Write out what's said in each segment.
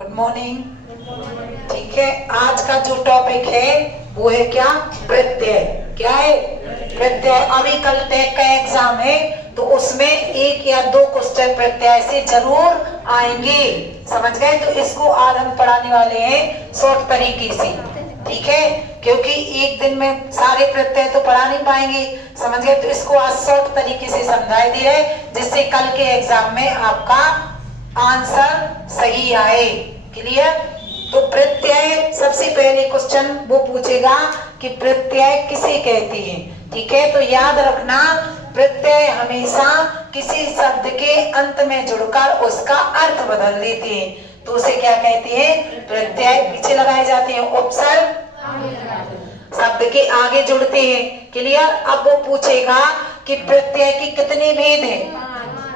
Good morning. ठीक है, आज का जो टॉपिक है वो है क्या? प्रत्यय। क्या है? प्रत्यय। अभी कल टेक का एग्जाम है तो उसमें एक या दो क्वेश्चन प्रत्यय से जरूर आएंगे, समझ गए? तो इसको आज हम पढ़ाने वाले हैं शॉर्ट तरीके से, ठीक है? क्योंकि एक दिन में सारे प्रत्यय तो पढ़ा नहीं पाएंगे, समझ गए? तो इसको आज शॉर्ट तरीके से समझाई दे रहे जिससे कल के एग्जाम में आपका आंसर सही आए। क्लियर? तो प्रत्यय, सबसे पहले क्वेश्चन वो पूछेगा कि प्रत्यय किसे कहते हैं, ठीक है? तो याद रखना, प्रत्यय हमेशा किसी शब्द के अंत में जुड़कर उसका अर्थ बदल देते हैं, तो उसे क्या कहते हैं? प्रत्यय। पीछे लगाए जाते हैं, उपसर्ग शब्द के आगे जुड़ते हैं। क्लियर? अब वो पूछेगा कि प्रत्यय के कितने भेद हैं,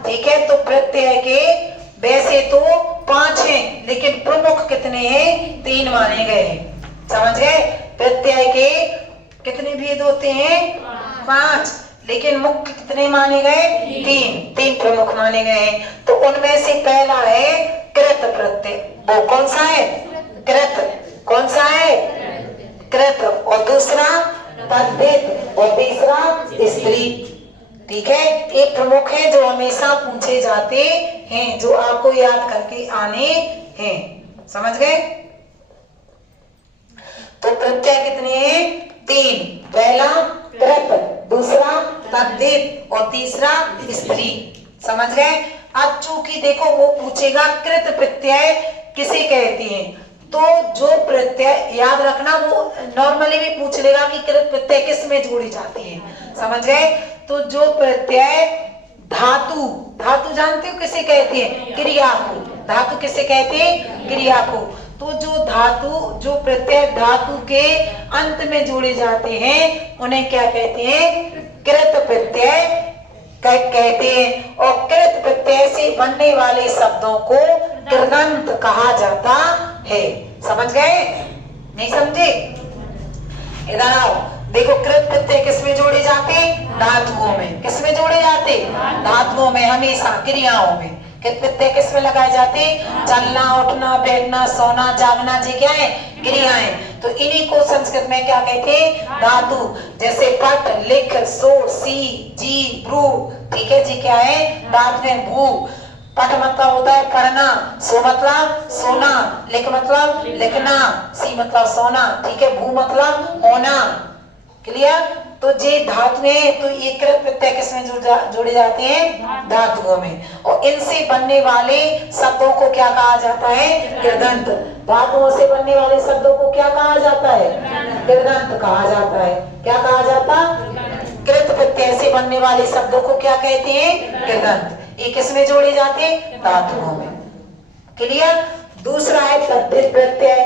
ठीक है? तो प्रत्यय के वैसे तो 5 हैं, लेकिन प्रमुख कितने हैं? 3 माने गए हैं, समझ गए? प्रत्यय के कितने भेद होते हैं? 5, लेकिन मुख्य कितने माने गए? 3 प्रमुख माने गए हैं। तो उनमें से पहला है कृत प्रत्यय। वो कौन सा है? कृत। कौन सा है? कृत। और दूसरा तद्धित, और तीसरा स्त्री। ठीक है, एक प्रमुख है जो हमेशा पूछे जाते हैं, जो आपको याद करके आने हैं, समझ गए? तो प्रत्यय कितने हैं? 3। पहला कृत, दूसरा तद्धित और तीसरा स्त्री, समझ गए? अब चूंकि देखो वो पूछेगा कृत प्रत्यय किसे कहते हैं, तो जो प्रत्यय, याद रखना, वो नॉर्मली भी पूछ लेगा कि कृत प्रत्यय किस में जोड़ी जाती है, समझ गए? तो जो प्रत्यय धातु, धातु जानते हो किसे कहते हैं? क्रिया को। धातु किसे कहते हैं? क्रिया को। तो जो धातु, जो प्रत्यय धातु के अंत में जोड़े जाते हैं उन्हें क्या कहते हैं? कृत प्रत्यय कहते हैं। और कृत प्रत्यय से बनने वाले शब्दों को कृदंत कहा जाता है, समझ गए? नहीं समझे? इधर आओ, देखो कृत प्रत्यय किसमें जोड़े जाते? धातुओं में। किसमें जोड़े जाते? धातुओं में, हमेशा क्रियाओं में। कृत प्रत्यय किसमें लगाए जाते? चलना, उठना, बैठना, सोना, जागना, जी क्या है? क्रियाएं। तो इन्हीं को संस्कृत में क्या कहते हैं? धातु। जैसे पट, लिख, सो, सी, जी, भ्रू, ठीक है जी, क्या है? धातु है। भू, पट मतलब होता है पढ़ना, सो मतलब सोना, लिख मतलब लिखना, सी मतलब सोना, ठीक है? भू मतलब होना। क्लियर? तो ये धातुएं, तो ये कृत प्रत्यय किसमें जोड़े जाते हैं? धातुओं में। और इनसे बनने वाले शब्दों को क्या कहा जाता है? कृदंत। धातुओं से बनने वाले शब्दों को क्या कहा जाता है? कृदंत कहा जाता है। क्या कहा जाता? कृत प्रत्यय से बनने वाले शब्दों को क्या कहते हैं? कृदंत। ये किसमें जोड़े जाते हैं? धातुओं में। क्लियर? दूसरा है तद्धित प्रत्यय।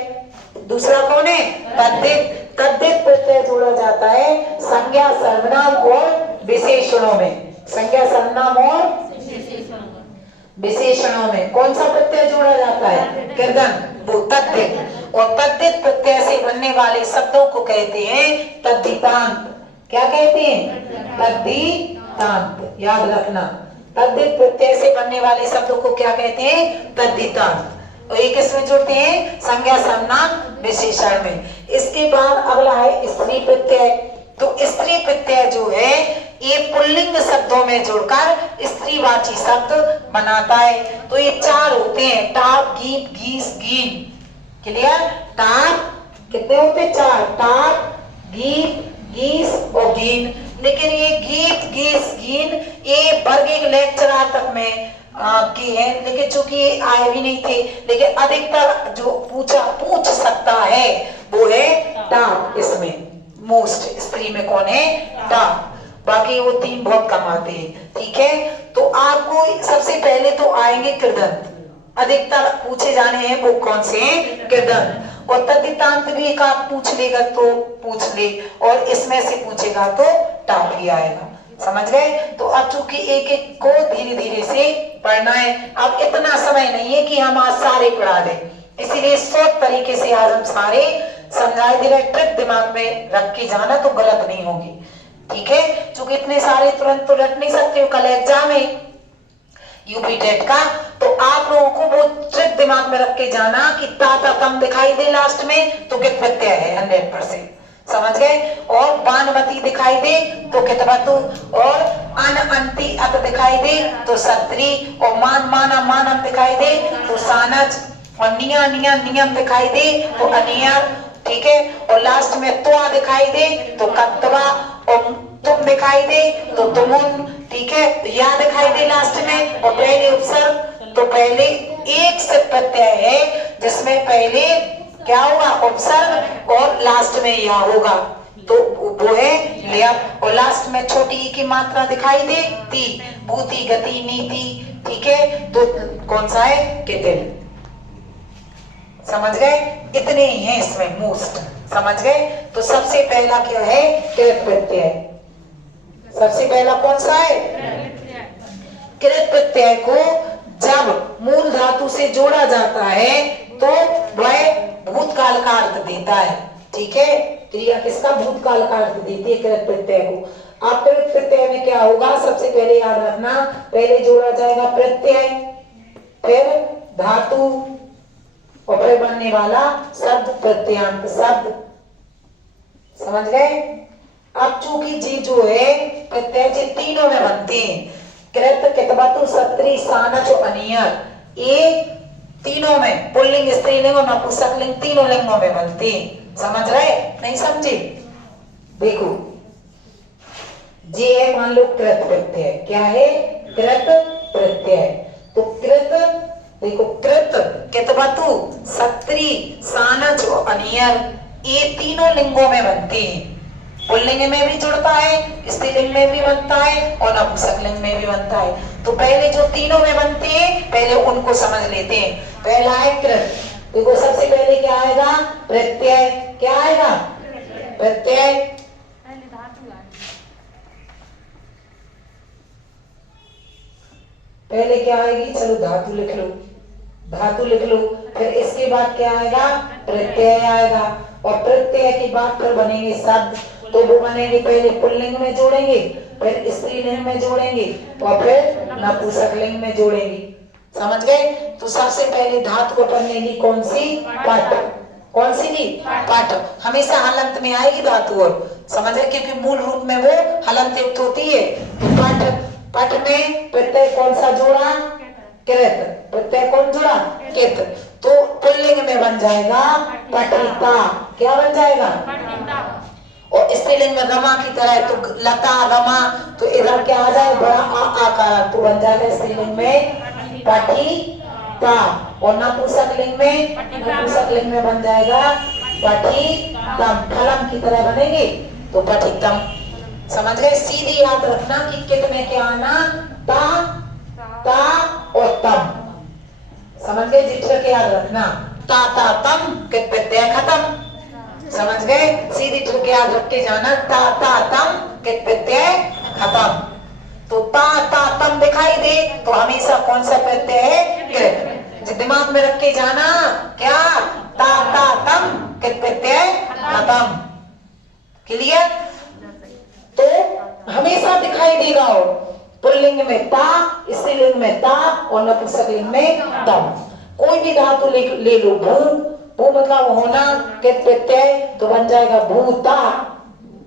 दूसरा कौन है? तद्धित। तद्धित प्रत्यय जोड़ा जाता है संज्ञा, सर्वनाम और विशेषणों में। संज्ञा, सर्वनाम और विशेषणों में कौन सा प्रत्यय जोड़ा जाता है? कृदंत, वो तद्धित। और तद्धित प्रत्यय से बनने वाले शब्दों को कहते हैं तद्धितांत। क्या कहते हैं? तद्धितांत। याद रखना, तद्धित प्रत्यय से बनने वाले शब्दों को क्या कहते हैं? तद्धितांत। और ये किसमें जुड़ते हैं? संज्ञा, सर्वनाम, विशेषण में। इसके बाद अगला है स्त्री प्रत्यय। तो स्त्री प्रत्यय जो है ये पुल्लिंग शब्दों में जुड़कर स्त्रीवाची शब्द बनाता है। तो ये 4 होते हैं, टाप, गीत, गीस, गीन। क्लियर? टाप कितने होते? 4। टाप, गीत, गीस और गीन। लेकिन ये गीत, गीस, गीन ये वर्ग एक लेक्चर तक में की है, लेकिन चूंकि ये आए भी नहीं थे, लेकिन अधिकतर जो पूछ सकता है वो है टाप। इसमें मोस्ट स्त्री में कौन है? टाप। बाकी वो 3 बहुत कम आते हैं, ठीक है? तो आपको सबसे पहले तो आएंगे कृदंत, अधिकतर पूछे जाने हैं वो कौन से हैं? कृदंत। और तद्धितांत भी एक आप पूछ लेगा तो पूछ ले, और इसमें से पूछेगा तो टाप ही आएगा, समझ गए? तो अब चूंकि एक एक को धीरे धीरे से पढ़ना है, अब इतना समय नहीं है कि हम आज सारे पढ़ा दें, इसीलिए शॉर्ट तरीके से आज हम सारे समझाए दे रहे। ट्रिक दिमाग में रख के जाना तो गलत नहीं होगी, ठीक है? चूंकि इतने सारे तुरंत तो रट नहीं सकते हो, कल एग्जाम है। यूपी टेट का। तो आप लोगों को वो ट्रिक दिमाग में रख के जाना कि ता तम दिखाई दे लास्ट में तो कित प्रत्यय है 100%, समझ गए। और बानमती दिखाई दे तो कितवतु, और अन अंति अत दिखाई दे तो सत्री, और मान माना मानम दिखाई दे तो सानच, और निया निया नियम दिखाई दे तो अनियर, ठीक है। और लास्ट में त्वा दिखाई दे तो कत्वा, और तुम दिखाई दे तो तुमुन, ठीक है। या दिखाई दे लास्ट में, और पहले उपसर्ग, तो पहले एक से प्रत्यय है जिसमें पहले क्या होगा उपसर्ग और लास्ट में या होगा, तो वो है लियप। और लास्ट में छोटी ई की मात्रा दिखाई दे ती, भूति गति नीति, ठीक है। तो कौन सा है कितिल, समझ गए। इतने ही हैं इसमें मोस्ट, समझ गए। तो सबसे पहला क्या है कृत प्रत्यय, सबसे पहला कौन सा है कृत प्रत्यय को जब मूल धातु से जोड़ा जाता है तो वह भूतकाल का अर्थ देता है, ठीक है। क्रिया किसका भूतकाल का अर्थ देती है कृत प्रत्यय को। आप कृत प्रत्यय में क्या होगा सबसे पहले याद रखना, पहले जोड़ा जाएगा प्रत्यय, फिर धातु, और फिर बनने वाला शब्द प्रत्ययांत शब्द, समझ गए। अब चूंकि जी जो है प्रत्यय जी तीनों में बनते हैं, कृत कितवतु सत्री सानच और अनियर, ये तीनों में पुल्लिंग स्त्रीलिंग और नपुंसकलिंग तीनों लिंगों में बनते हैं, समझ रहे नहीं समझे। देखो जे है मान लो कृत प्रत्यय, क्या है कृत प्रत्यय। तो कृत देखो कृत कितवतु सत्री सानच और अनियर ये तीनों लिंगों में बनते हैं, पुल्लिंग में भी जुड़ता है, स्त्रीलिंग में भी बनता है और नपुंसकलिंग में भी बनता है। तो पहले जो तीनों में बनते हैं पहले उनको समझ लेते हैं। पहला है कृत, देखो सबसे पहले क्या आएगा प्रत्यय, क्या आएगा प्रत्यय, पहले क्या आएगी चलो धातु लिख लो, धातु लिख लो। फिर इसके बाद क्या आएगा प्रत्यय आएगा, और प्रत्यय के बाद फिर बनेंगे शब्द, तो वो बनेंगे पहले पुल्लिंग में जोड़ेंगे, फिर स्त्रीलिंग में जोड़ेंगे और फिर नपुंसकलिंग में जोड़ेंगे, समझ गए। तो सबसे पहले धातु अपन लेंगे कौन सी पट, कौन सी ली पट, हमेशा हलंत में आएगी धातु, और समझ गए क्योंकि मूल रूप में वो हलंत युक्त होती है। तो पट, पट में प्रत्यय कौन सा जोड़ा कृत, प्रत्यय कौन जुड़ा कित, तो पुल्लिंग में बन जाएगा पठिता, क्या बन जाएगा, और स्त्रीलिंग में रमा की तरह तो लता रमा, तो इधर क्या आ जाए बड़ा आ आकार, तो बन जाएगा स्त्रीलिंग में पठिता, और नपुंसकलिंग में बन जाएगा पठितम, फलम की तरह बनेंगे तो पठितम, समझ गए। सीधी याद रखना कि कित में क्या आना ता और तम, समझ गए। जिक्र के याद रखना ता तम कित प्रत्यय खत्म, समझ गए। सीधी ट्रिक याद रख के जाना ता तम कित प्रत्यय खत्म। तो ता तम दिखाई दे तो हमेशा कौन सा प्रत्यय है कृत, दिमाग में रख के जाना क्या ता तम कित प्रत्यय खत्म, क्लियर। तो हमेशा दिखाई देगा, हो पुल्लिंग में ता, स्त्रीलिंग में ता और नपुंसकलिंग में तम। कोई भी धातु ले लो, भू मतलब होना कित प्रत्यय तो बन जाएगा भूता,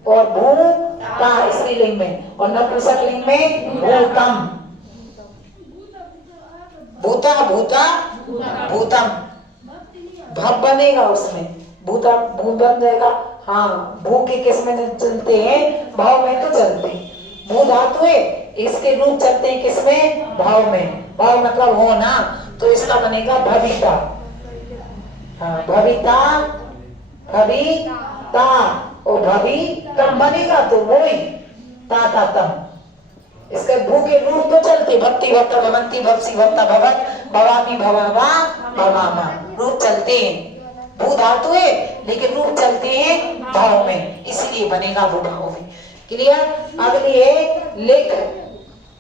और भूता स्त्रीलिंग में, और नपुंसकलिंग में भूतम, भूता भूता भूतम, भव बनेगा उसमें, भूता भू बन जाएगा। हाँ भू के किस में चलते हैं भाव में तो चलते हैं, भू धातु है इसके रूप चलते हैं किसमें भाव में, भाव मतलब होना, तो इसका बनेगा भविता, हाँ भविता भविता, और भवि तम बनेगा तो वो ही ता तम। इसके भू के रूप तो चलते भक्ति भक्त भवंती भवसी भक्ता भवत भवामी भवावा भवामा, रूप चलते हैं, भू धातु है लेकिन रूप चलते हैं भाव में, इसीलिए बनेगा वो भाव में, क्लियर। अगली है लिख,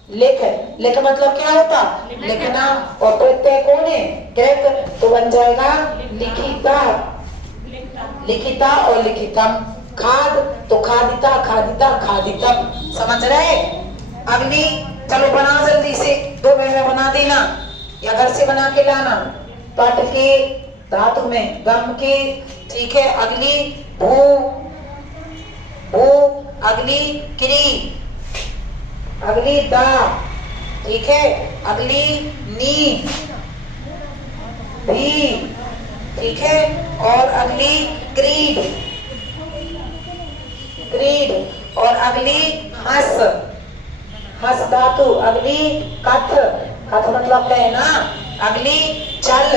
लिख, लिख मतलब क्या होता लिखना, और प्रत्यय कौन है कृत, तो बन जाएगा लिखिता, लिखिता और लिखितम। खाद तो खादिता खादिता खादितम, समझ रहे। अगली चलो बना जल्दी से, 2 मिनट में बना देना या घर से बना के लाना। पट के धातु में गम के, ठीक है। अगली भू, भू, अगली क्री, अगली दा, ठीक है। अगली नी, भी, ठीक है। और अगली क्रीड, क्रीड। और अगली हस, हस धातु। अगली कथ, कथ मतलब कहना। अगली चल,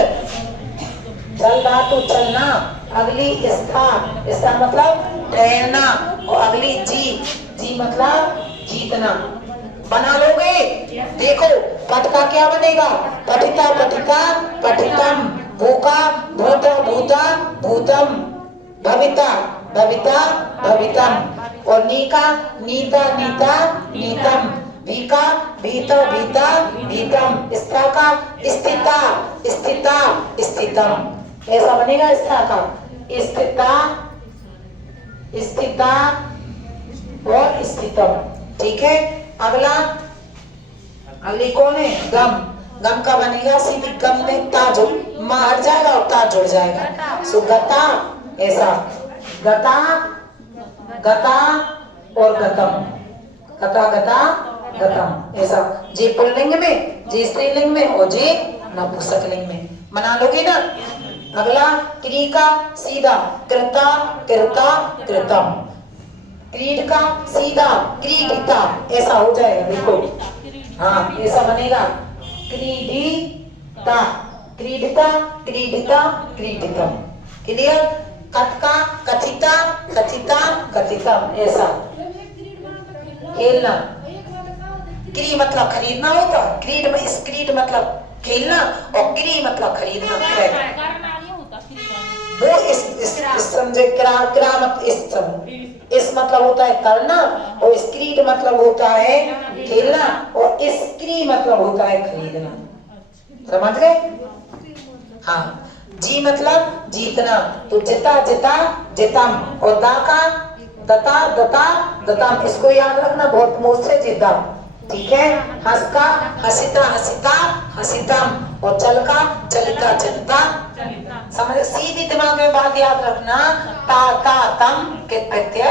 चल धातु चलना। अगली स्था, स्था मतलब ठहरना। और अगली जी, जी मतलब जीतना। बना लोगे? देखो पट का क्या बनेगा? पठिता पठिता पठितम, भूका भूता भूता भूतम, भविता भविता भवितम। और नीका नीता नीता नीतम, भीका भीता भीता भीतम। स्था का स्थिता स्थिता स्थितम। ऐसा बनेगा स्था का, स्थिता स्थिता और स्थितम, ठीक है। अगला, अगली कौन है? गम। गम का बनेगा सीधी गम में ता जुड़, मां हट जाएगा और ता जुड़ जाएगा। सो गता, ऐसा गता गता और गतम, गता गता गतम, ऐसा। जी पुल्लिंग में, जी स्त्रीलिंग में और जी नपुंसकलिंग में। बना लोगे ना? अगला क्री का सीधा कृता कृता कृतम, क्रीड का सीधा क्रीडिता, ऐसा हो जाएगा। देखो हाँ ऐसा बनेगा, क्रीडिता क्रीडिता क्रीडिता क्रीडितम। क्लियर? कथ का कथिता कथिता कथितम, ऐसा। खेलना, क्री मतलब खरीदना होगा, क्रीड में स्क्रीड मतलब खेलना और क्री मतलब खरीदना। वो इस समझे, क्रा मत इस मतलब होता है करना, और स्क्रीड मतलब होता है खेलना, और स्क्री मतलब होता है खरीदना। समझ गए? हाँ। जी मतलब जीतना, तो जिता जिता जितम। और दा का दता दता दतम, इसको याद रखना, बहुत मोस्ट है जिता, ठीक है। हंस का हसिता हसिता हसितम। और चल का चलिता चलिता। समझ? सीधी दिमाग में बात याद रखना, ता ता तम कित प्रत्यय,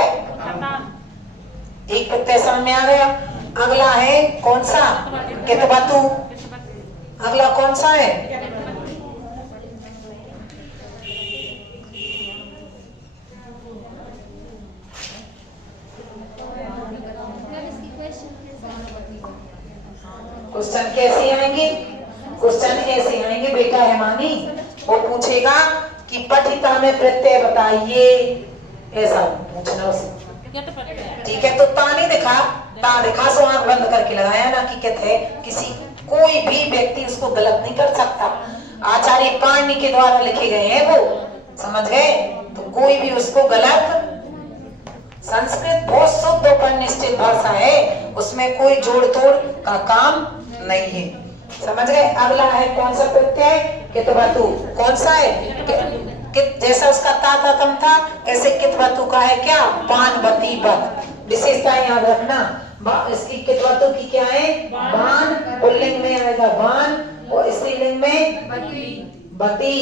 एक प्रत्यय समझ में आ गया। अगला है कौन सा? कितवतु। अगला कौन सा है? क्वेश्चन कैसे आएंगे? क्वेश्चन ऐसे आएंगे बेटा हेमानी, वो पूछेगा कि पठिता में प्रत्यय बताइए, ऐसा पूछना उससे, ठीक है। तो ता नहीं दिखा, ता दिखा सो आंख बंद करके लगाया ना कि कहते हैं, किसी कोई भी व्यक्ति उसको गलत नहीं कर सकता। आचार्य पाणिनि के द्वारा लिखे गए हैं वो, समझ गए? तो कोई भी उसको गलत, संस्कृत बहुत शुद्ध और निश्चित भाषा है, उसमें कोई जोड़ तोड़ का काम नहीं है। समझ गए? अगला है कौन सा प्रत्यय? कितवतु। कौन सा है? जैसा उसका ता तम था, ऐसे कितवतु का है क्या? बानवती बत। विशेषताएं याद रखना, इसकी कितवतु की क्या है? बान, पुल्लिंग में आएगा बान, और स्त्रीलिंग में बती,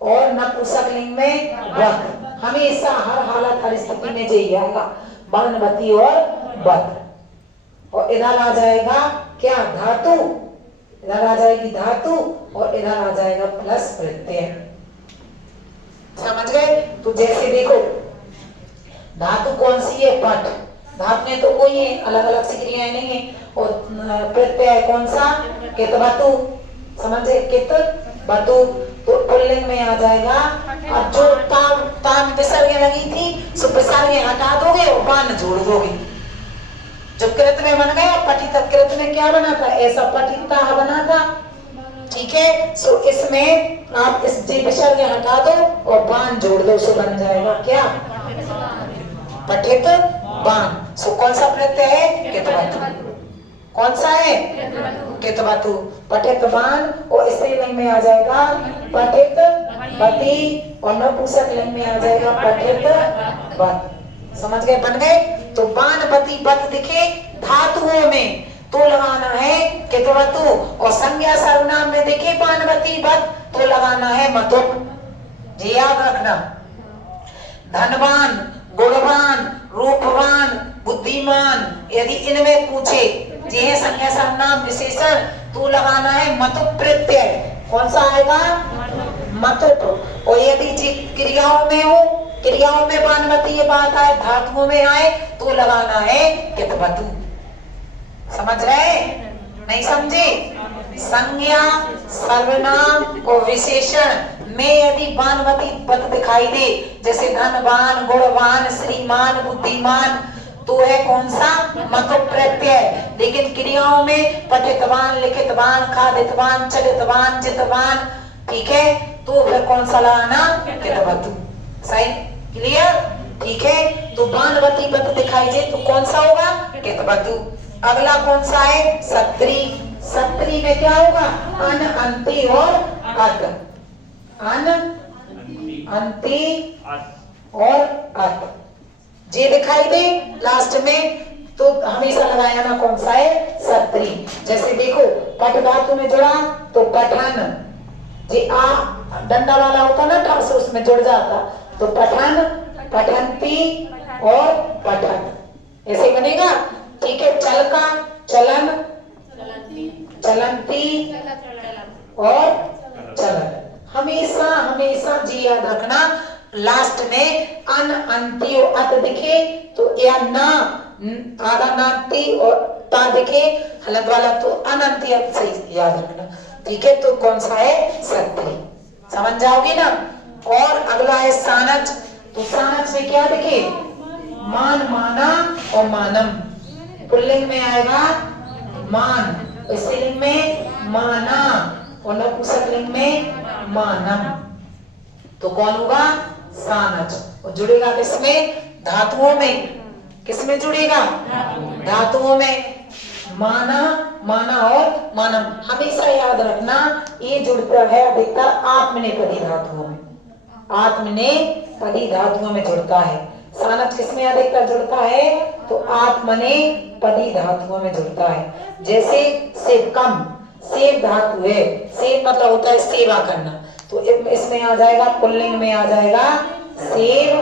और नपुंसकलिंग में वत। हमेशा हर हालत हर स्थिति में यही आएगा, बानवती और बत। और इधर आ जाएगा क्या? धातु, इधर आ जाएगी धातु, और इधर आ जाएगा प्लस प्रत्यय। समझ गए? तो जैसे देखो, धातु कौन सी है? पट। धातु में तो कोई है, अलग अलग सी क्रियाएं नहीं है। और प्रत्यय कौन सा? कितवतु। समझे? कितवतु। तो पुल्लिंग में आ जाएगा। अब जो ताम विसर्ग लगी थी, सो विसर्ग हटा दोगे और बान जोड़ दोगे। जो कृत में बन गया, पठित कृत में क्या बना था? ऐसा पठिता बना था, ठीक है। सो इसमें आप इस जी विसर्ग हटा दो और बान जोड़ दो, सो बन जाएगा क्या? पठित बान। सो कौन सा प्रत्यय है? कितवतु। कौन सा है? कितवतु। पठित बान, और स्त्रीलिंग में आ जाएगा पठित बती, और नपुंसकलिंग में आ जाएगा पठित बत। समझ गए? बन गए? तो बान बती बत दिखे धातुओं में, तो लगाना है कितवतु, और संज्ञा सर्वनाम में देखे बानवती बत तो लगाना है मतुप। जी याद रखना। धनवान, गुणवान, रूपवान, बुद्धिमान, यदि इनमें पूछे जी है संज्ञा सर्वनाम विशेषण तो लगाना है मतुप प्रत्यय। कौन सा आएगा? मतुप। और यदि जी क्रियाओं में हो, क्रियाओं में बानवती ये बात आए, धातुओं में आए तो लगाना है कितवतु। समझ रहे? नहीं समझे? संज्ञा सर्वनाम और विशेषण में यदि बानवती पद दिखाई दे, जैसे धनवान, गुणवान, श्रीमान, बुद्धिमान, तो है कौन सा? मतुप प्रत्यय। लेकिन क्रियाओं में पठितवान, लिखितवान, खादितवान, चलितवान, जितवान, ठीक है, तो फिर कौन सा लगाना? कितवतु। सही? क्लियर? ठीक है, तो बानवती पद दिखाई दे तो कौन सा होगा? कितवतु। अगला कौन सा है? सत्री। सत्री में क्या होगा? अन, अंति और अत। अन, अंति और अत जे दिखाई दे लास्ट में तो हमेशा लगाया ना कौन सा है? सत्री। जैसे देखो पट धातु में जुड़ा तो पठन, जे आ डंडा वाला होता ना ठस उसमें जुड़ जाता तो पठन, पठंती और पठन ऐसे बनेगा। ठीक है, चल का चलन, चलंती और चलन। हमेशा हमेशा जी याद रखना लास्ट में अन, अंति और अत दिखे तो या ना आधा नाती और ता दिखे हलत वाला तो अनंति अत सही याद रखना। ठीक है, तो कौन सा है? सत्री। समझ जाओगे ना। और अगला है सानच। तो सानच में क्या दिखे? मान, माना और मानम। पुल्लिंग में आएगा मान, स्त्रीलिंग में माना और नपुंसकलिंग में मानम। तो कौन होगा? सानच। और जुड़ेगा किसमें? धातुओं में। किसमें जुड़ेगा? धातुओं में। माना, माना और मानम। हमेशा याद रखना ये जुड़ता है अधिकतर आत्मनेपदी धातुओं में। आत्मनेपदी धातुओं में जुड़ता है। सानच किसमें अधिकतर जुड़ता है? तो आत्मनेपदी धातुओं में जुड़ता है। जैसे सेवकम, सेव धातु है, सेव मतलब होता है सेवा करना, तो इसमें आ जाएगा पुल्लिंग में आ जाएगा सेव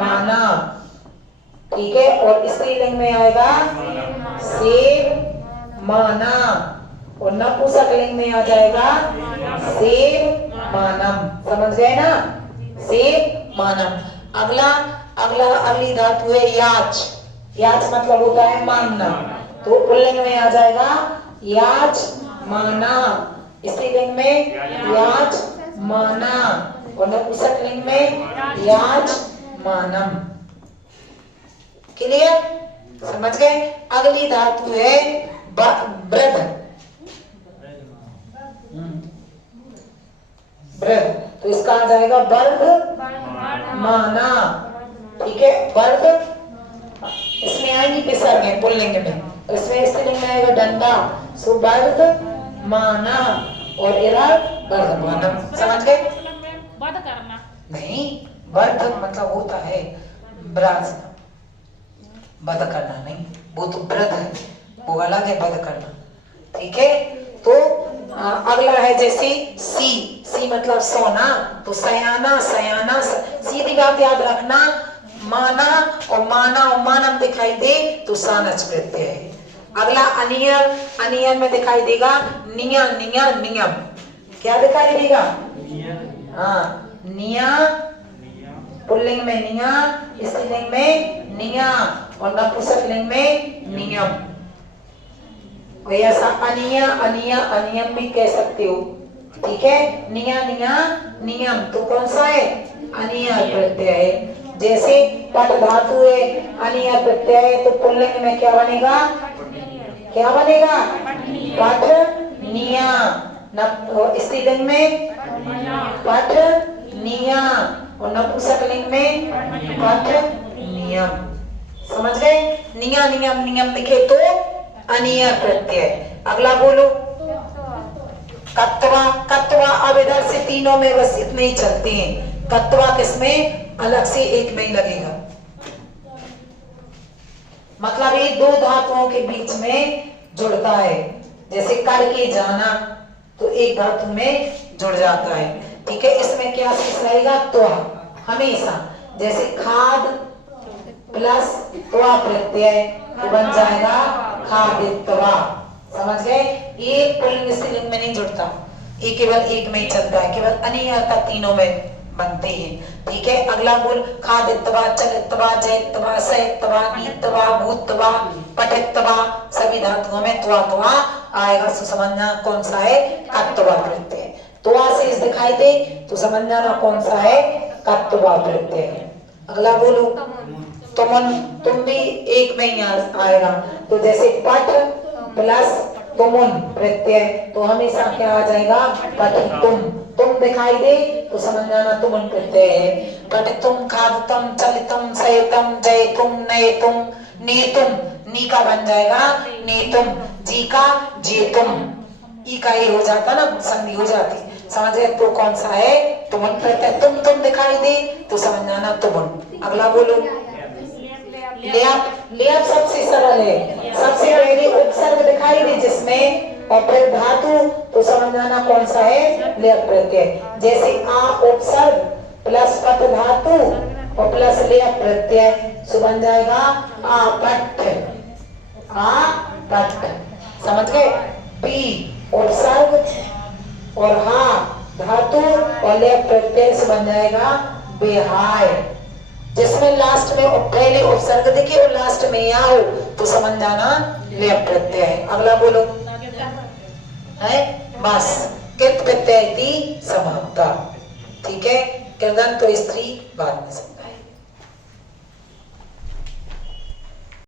माना। ठीक है, और स्त्रीलिंग में आएगा सेव माना और नपुंसकलिंग में आ जाएगा सेव मानम। समझ गए ना? सेव मानम। अगली धातु है याच। याच मतलब होता है मानना, तो पुल्लिंग में आ जाएगा याच माना, स्त्रीलिंग में याच माना और नपुंसकलिंग में याच मानम। क्लियर? समझ गए? अगली धातु है वृद्ध। वृद्ध, तो इसका आ जाएगा वर्ध माना। ठीक है, वर्ध इसमें आएंगी विसर्ग पुल्लिंग में, इसमें स्त्रीलिंग में आएगा डंडा, सो वर्ध माना और इधर वर्धमानम। समझ गए? वध करना नहीं, वर्ध मतलब होता है ब्राज, वध करना नहीं, वो तो वृद्ध है, वो अलग है वध करना। ठीक है, तो अगला है जैसे सी। सी मतलब सोना, तो सयाना, सयाना, सीधी बात याद रखना। माना और मानम दिखाई दे तो सानच प्रत्यय है। अगला अनियर। अनियर में दिखाई देगा निया, निया, नियम। क्या दिखाई देगा? हाँ, निया, पुल्लिंग में निया, स्त्रीलिंग में निया और नपुंसकलिंग में नियम। ऐसा अनिया, अनिया, अनियम भी कह सकते हो। ठीक है, निया, निया, नियम, तो कौन सा है? अनिया प्रत्यय है। जैसे पट धातु है, अनिया प्रत्यय है, तो पुल्लिंग में क्या बनेगा? क्या बनेगा? पट निया। स्त्रीलिंग में पट निया और नपुंसकलिंग में पट नियम। समझ गए? निया, नियम, नियम दिखे तो अनिया प्रत्यय। अगला बोलो कत्वा। कत्वा अब इधर से तीनों में बस इतने ही चलते हैं। कत्वा किसमें? अलग से एक में ही लगेगा। मतलब ये दो धातुओं के बीच में जुड़ता है। जैसे करके जाना तो एक धातु में जुड़ जाता है। ठीक है, इसमें क्या शेष रहेगा? त्वा हमेशा। जैसे खाद प्लस त्वा प्रत्यय तो बन जाएगा खादित्वा। समझ गए? ये पुल्लिंग स्त्रीलिंग में नहीं जुड़ता, ये केवल एक में ही चलता है, केवल अनियता तीनों में बनते हैं। ठीक है, अगला बोल खादित्वा, चलित्वा, जयत्वा, सयत्वा, नीत्वा, भूत्वा, पठित्वा, सभी धातुओं में त्वा त्वा आएगा। तो समझना कौन सा है? कत्वा प्रत्यय। त्वा से दिखाई दे तो समझ जाना कौन सा है? कत्वा प्रत्यय। अगला बोलो तुमन, तुम भी एक में ही आएगा। तो जैसे पठ प्लस तुमुन प्रत्यय तो हमेशा क्या आ जाएगा? पठितुम। तुम दिखाई दे तो समझ जाना तुमुन प्रत्यय है। पठितुम, खादितुम, चलितुम, सयितुम, जयितुम, नयितुम, नेतुम, नी का बन जाएगा नेतुम, जी का जेतुम, ई का ये हो जाता ना, संधि हो जाती। समझ गए? तो कौन सा है? तुमुन प्रत्यय। तुम दिखाई दे तो समझ जाना तुमुन। अगला बोलो लेप। लेप सबसे सरल है, सबसे पहले उपसर्ग दिखाई दे जिसमें और फिर धातु तो समझ जाना कौन सा है? लेप प्रत्यय। जैसे आ उपसर्ग प्लस पट धातु और प्लस लेप प्रत्यय सो बन जाएगा आपट। आपट। समझ गए? बी उपसर्ग और हा धातु और लेप प्रत्यय से बन जाएगा बेहाय। जिसमें लास्ट में पहले उपसर्ग दिखे और लास्ट में या हो तो समझ जाना लेप प्रत्यय है। अगला बोलो है बस कृत प्रत्यय समाप्ता। ठीक है, कृदंत तो स्त्री बाद में।